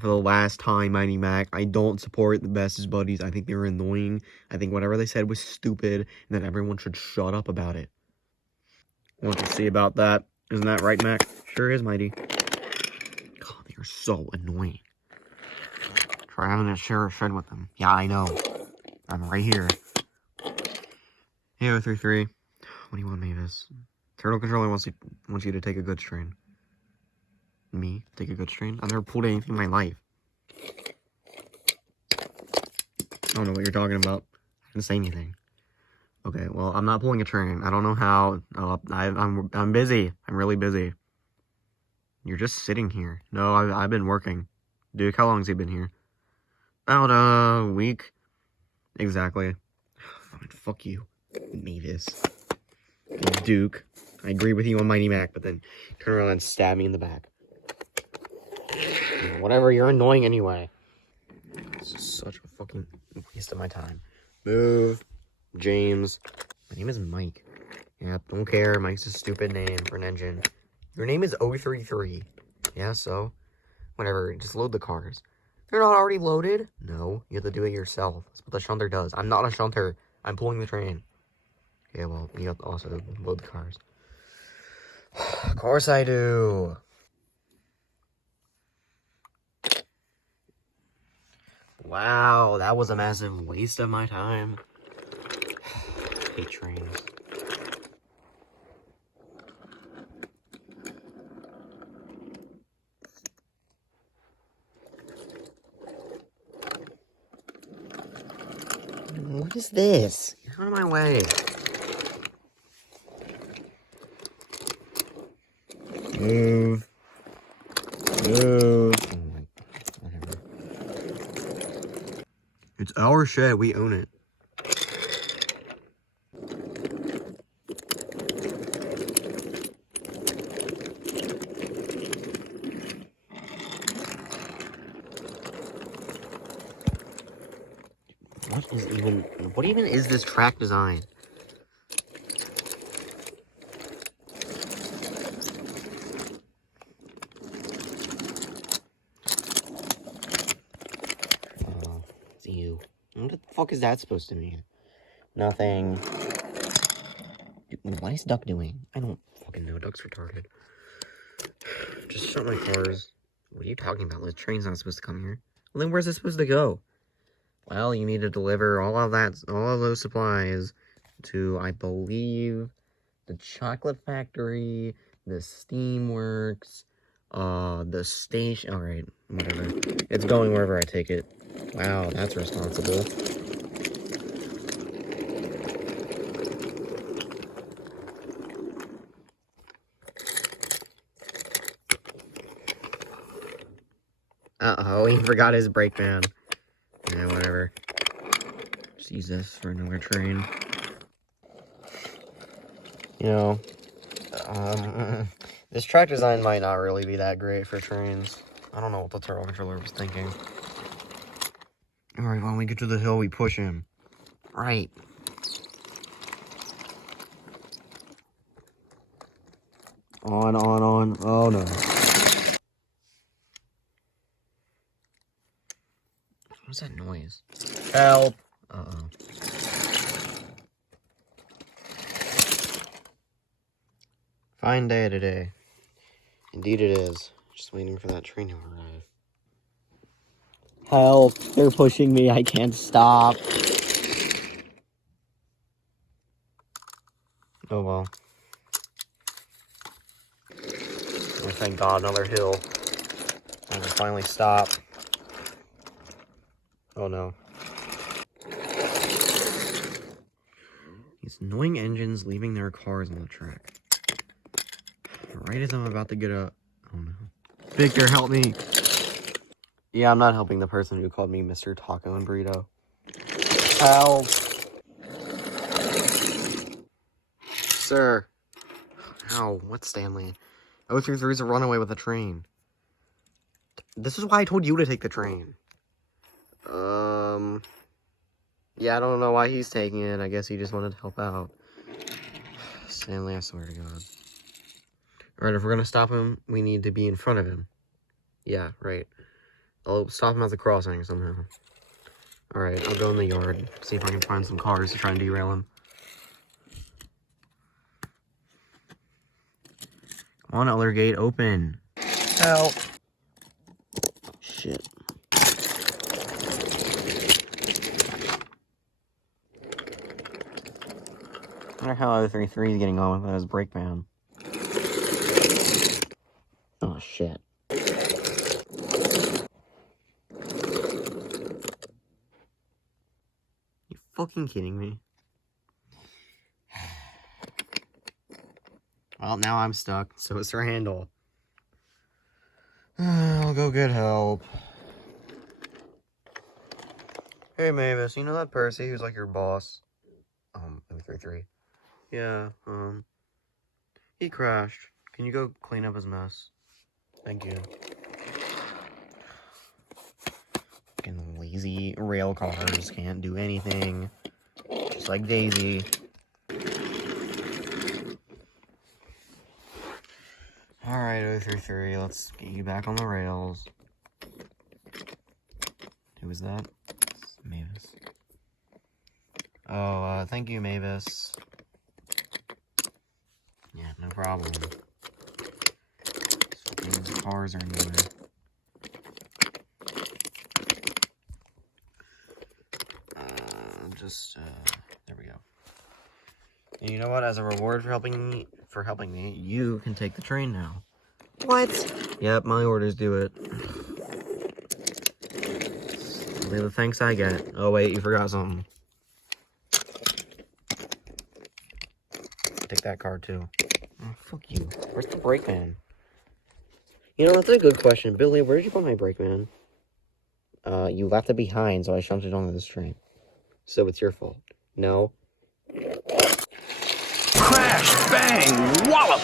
For the last time, Mighty Mac, I don't support the bestest buddies. I think they're annoying. I think whatever they said was stupid, and that everyone should shut up about it. Want to see about that? Isn't that right, Mac? Sure is, Mighty. God, they are so annoying. Try having to share a shed with them. Yeah, I know. I'm right here. Hey, 033. What do you want, Mavis? Turtle Controller wants you to take a good strain. Me? Take a good strain? I've never pulled anything in my life. I don't know what you're talking about. I didn't say anything. Okay, well, I'm not pulling a train. I don't know how. I'm busy. I'm really busy. You're just sitting here. No, I've been working. Duke, how long has he been here? About a week. Exactly. Fine, fuck you, Mavis. Duke. I agree with you on Mighty Mac, but then turn around and stab me in the back. Whatever, you're annoying anyway. This is such a fucking waste of my time. Move. James. My name is Mike. Yeah, don't care. Mike's a stupid name for an engine. Your name is 033. Yeah, so? Whatever, just load the cars. They're not already loaded? No, you have to do it yourself. That's what the shunter does. I'm not a shunter. I'm pulling the train. Yeah, well, you have to also load the cars. Of course I do. Wow, that was a massive waste of my time. I hate trains. What is this? Get out of my way. Move. Move. Whatever. It's our shed. We own it. What even is this track design? Oh, it's you. What the fuck is that supposed to mean? Nothing. Dude, what is Duck doing? I don't fucking know. Duck's retarded. Just shut my cars. What are you talking about? The train's not supposed to come here. Well, then where's it supposed to go? Well, you need to deliver all of those supplies to, I believe, the chocolate factory, the steamworks, the station. Alright, whatever. It's going wherever I take it. Wow, that's responsible. Uh-oh, he forgot his brake man. Yeah, whatever. Just use this for another train. You know, this track design might not really be that great for trains. I don't know what the turtle controller was thinking. Alright, when we get to the hill, we push him. Right. On. Oh, no. What's that noise? Help! Uh-oh. Fine day today. Indeed it is. Just waiting for that train to arrive. Help! They're pushing me. I can't stop. Oh well. Oh, thank God, another hill. I can finally stop. Oh no. These annoying engines leaving their cars on the track. Right as I'm about to get up. Oh no. Victor, help me! Yeah, I'm not helping the person who called me Mr. Taco and Burrito. Help! Sir. Ow, what Stanley? 033 is a runaway with a train. This is why I told you to take the train. Yeah, I don't know why he's taking it. I guess he just wanted to help out. Stanley, I swear to God. Alright, if we're gonna stop him, we need to be in front of him. Yeah, right. I'll stop him at the crossing somehow. Alright, I'll go in the yard. See if I can find some cars to try and derail him. Come on, other gate, open. Help. Shit. I wonder how 033 is getting on with his brake man. Oh, shit. You fucking kidding me? Well, now I'm stuck, so it's her handle. I'll go get help. Hey, Mavis, you know that Percy who's like your boss? 033. Yeah, he crashed. Can you go clean up his mess? Thank you. Fucking lazy rail cars can't do anything. Just like Daisy. Alright, 033, let's get you back on the rails. Who was that? It's Mavis. Oh, thank you, Mavis. Yeah, no problem. These cars are in the way. There we go. And you know what? As a reward for helping me, you can take the train now. What? Yep, my orders do it. Only the thanks I get. Oh wait, you forgot something. Take that card too. Oh, fuck you. Where's the brake man? You know, that's a good question. Billy, where did you put my brake man? You left it behind, so I shunted it onto this train. So it's your fault. No. Crash! Bang! Wallop!